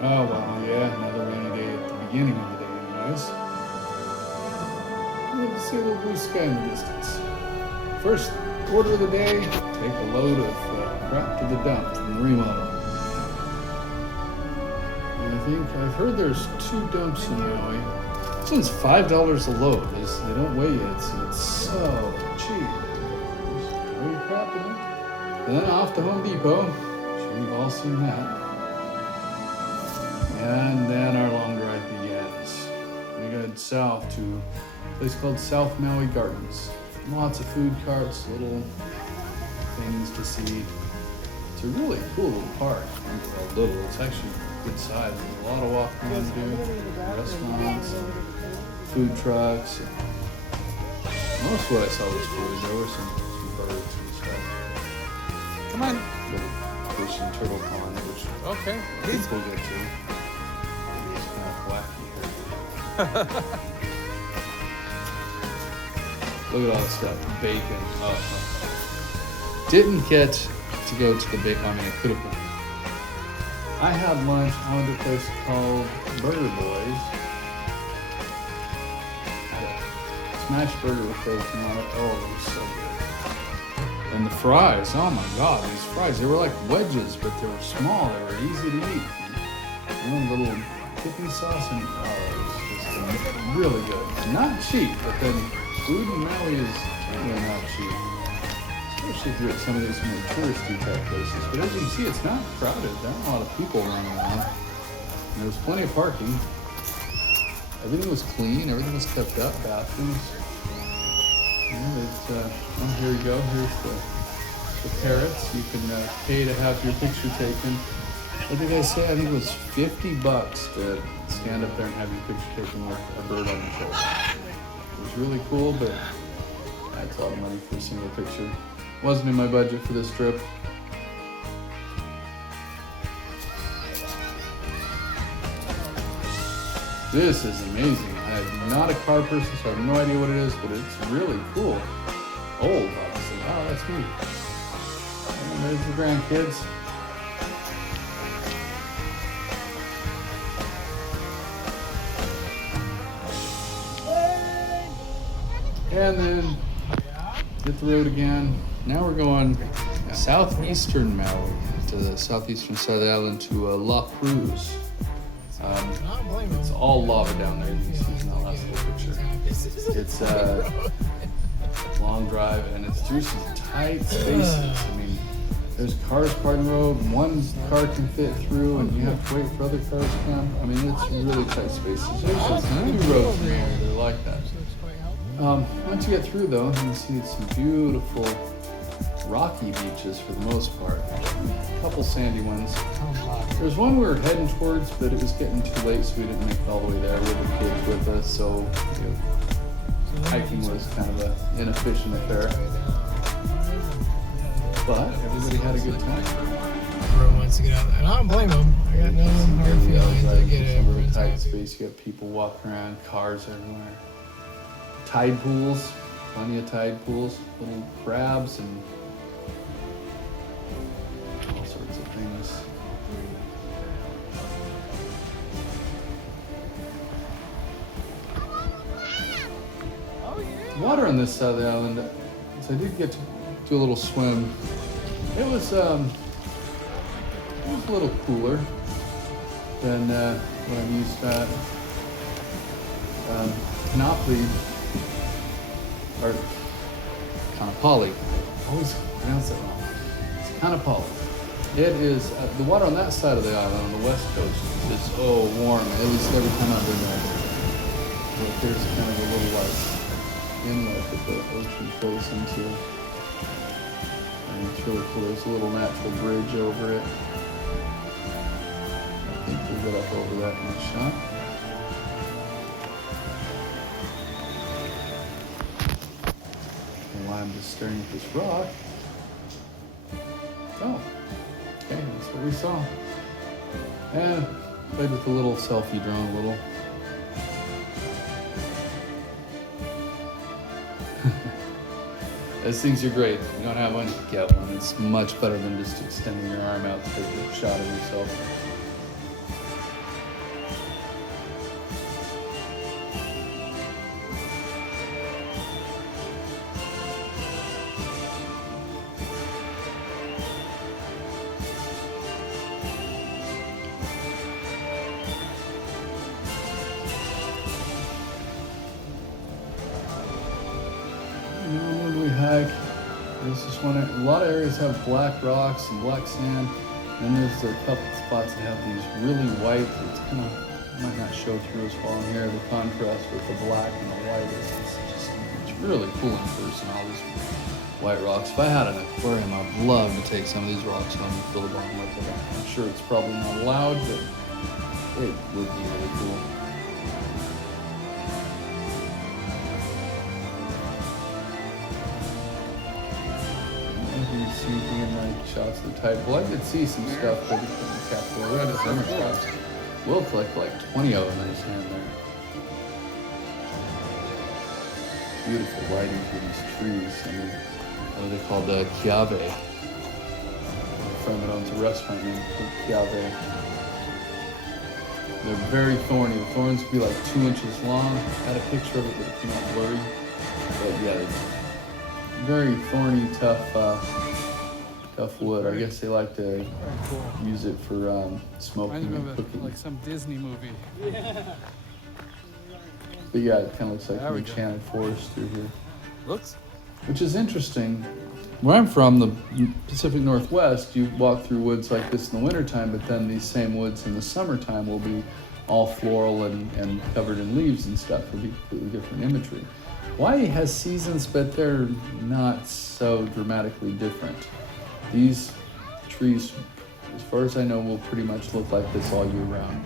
Oh, well, yeah, another rainy day at the beginning of the day, anyways. Let's see a little blue sky in the distance. First order of the day, take a load of crap to the dump from the remodel. And I've heard there's 2 dumps in Maui. This one's $5 a load. They don't weigh you. It's so cheap. Just throw your crap in it. And then off to Home Depot. I'm sure you've all seen that. And then our long drive begins. We go south to a place called South Maui Gardens. Lots of food carts, little things to see. It's a really cool little park. Well, little, it's actually good size. There's a lot of walking around to do. Restaurants, food trucks. Most of what I saw was food. There were some birds and stuff. Come on. Little fish and turtle pond, which Okay. I think we'll get to. It's kind of wacky here. Look at all that stuff. Bacon. Didn't get to go to the bacon. I mean, I could have been. I had lunch. I went to a place called Burger Boys. Had a smash burger with bacon on it. Oh, it was so good. And the fries. Oh my God, these fries. They were like wedges, but they were small. They were easy to eat. One little dipping sauce, and oh, it was just really good. Not cheap, but then food in Maui is really not cheap. Especially if you're at some of these more touristy type places. But as you can see, it's not crowded. There aren't a lot of people running around. And there was plenty of parking. Everything was clean. Everything was kept up. Bathrooms. Yeah, here we go. Here's the parrots. You can pay to have your picture taken. What did I say? I think it was $50 to stand up there and have your picture taken with a bird on your shoulder. It was really cool, but that's a lot of money for a single picture. Wasn't in my budget for this trip. This is amazing. I'm not a car person, so I have no idea what it is, but it's really cool. Old, obviously. Wow, that's me. And there's the grandkids. And then hit the road again. Now we're going southeastern Maui, to the southeastern side of the island, to La Cruz. It's all lava down there. You can see in that last little picture. It's a long drive, and it's through some tight spaces. I mean, there's cars parked in the road. One car can fit through, and you have to wait for other cars to come. I mean, it's really tight spaces. There's just two roads in there. They're like that. Once you get through, though, you can see some beautiful rocky beaches for the most part. A couple sandy ones. There's one we were heading towards, but it was getting too late, so we didn't make it all the way there with the kids with us. So hiking was kind of an inefficient affair. But everybody had a good time. Everyone wants to get out there. And I don't blame them. I got no hard feelings to get it. Some really tight space. You got people walking around, cars everywhere. Tide pools, plenty of tide pools, little crabs and all sorts of things. Water on this side of the island, so I did get to do a little swim. It was a little cooler than what I'm used to at Canopy. Or Kanapali. I always pronounce it wrong. It's Kanapali. It is, the water on that side of the island, on the west coast, is warm. At least every time I've been there. It appears kind of a little like inlet that the ocean flows into. And it's really cool. There's a little natural bridge over it. I think we'll get up over that in a shot. I'm just staring at this rock. Oh, okay, that's what we saw. And played with the little selfie drone a little. Those things are great. If you don't have one, get one. It's much better than just extending your arm out to take a shot of yourself. of areas have black rocks and black sand. And then there's a couple spots that have these really white. It's kind of might not show through as well in here. The contrast with the black and the white it's really cool in person. All these white rocks. If I had an aquarium, I'd love to take some of these rocks home and fill the bottom with them. I'm sure it's probably not allowed, but it would be really cool. You see being like shots of the tide. Well, I did see some stuff that you couldn't capture. We had a summer shots. We'll collect like 20 of them in his hand there. Beautiful writing through these trees. I mean, what are they called? Kiave. A friend that owns a restaurant named Kiave. They're very thorny. The thorns could be like 2 inches long. I had a picture of it, but it came out blurry. But yeah, very thorny, tough wood. I guess they like to use it for smoking and cooking. Like some Disney movie. Yeah. But yeah, it kind of looks like an enchanted forest through here. Looks. Which is interesting. Where I'm from, the Pacific Northwest, you walk through woods like this in the wintertime, but then these same woods in the summertime will be all floral and covered in leaves and stuff. It'll be completely different imagery. Hawaii has seasons, but they're not so dramatically different. These trees, as far as I know, will pretty much look like this all year round.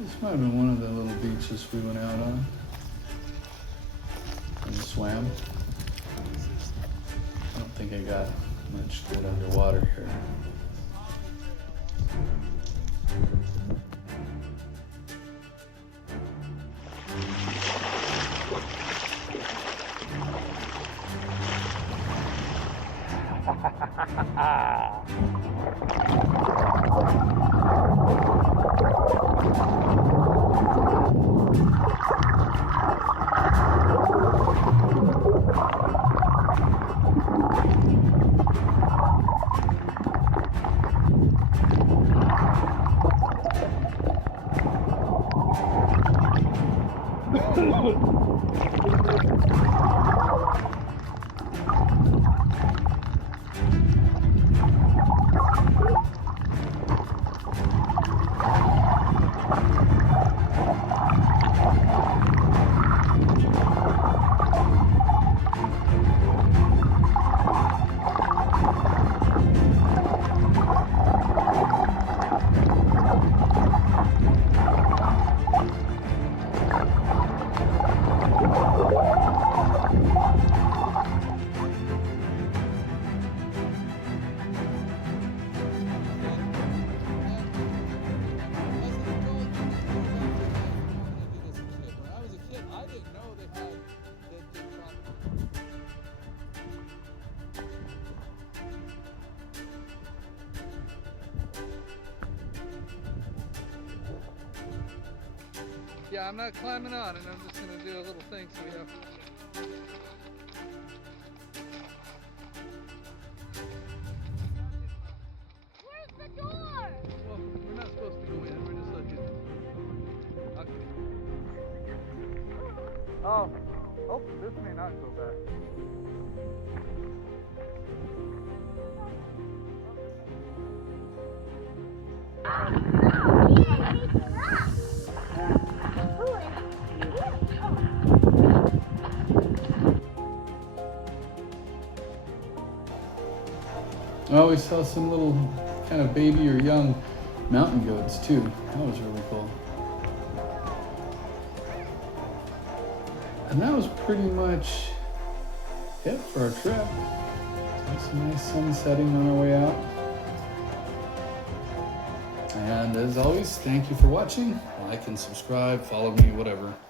This might have been one of the little beaches we went out on and swam. I don't think I got much good underwater here. Yeah, I'm not climbing on, and I'm just gonna do a little thing so we have. Where's the door? Well, we're not supposed to go in. We're just looking. Okay. Oh, this may not go back. Oh, we saw some little kind of baby or young mountain goats too. That was really cool. And that was pretty much it for our trip. So some nice sun setting on our way out. And as always, thank you for watching. Like and subscribe, follow me, whatever.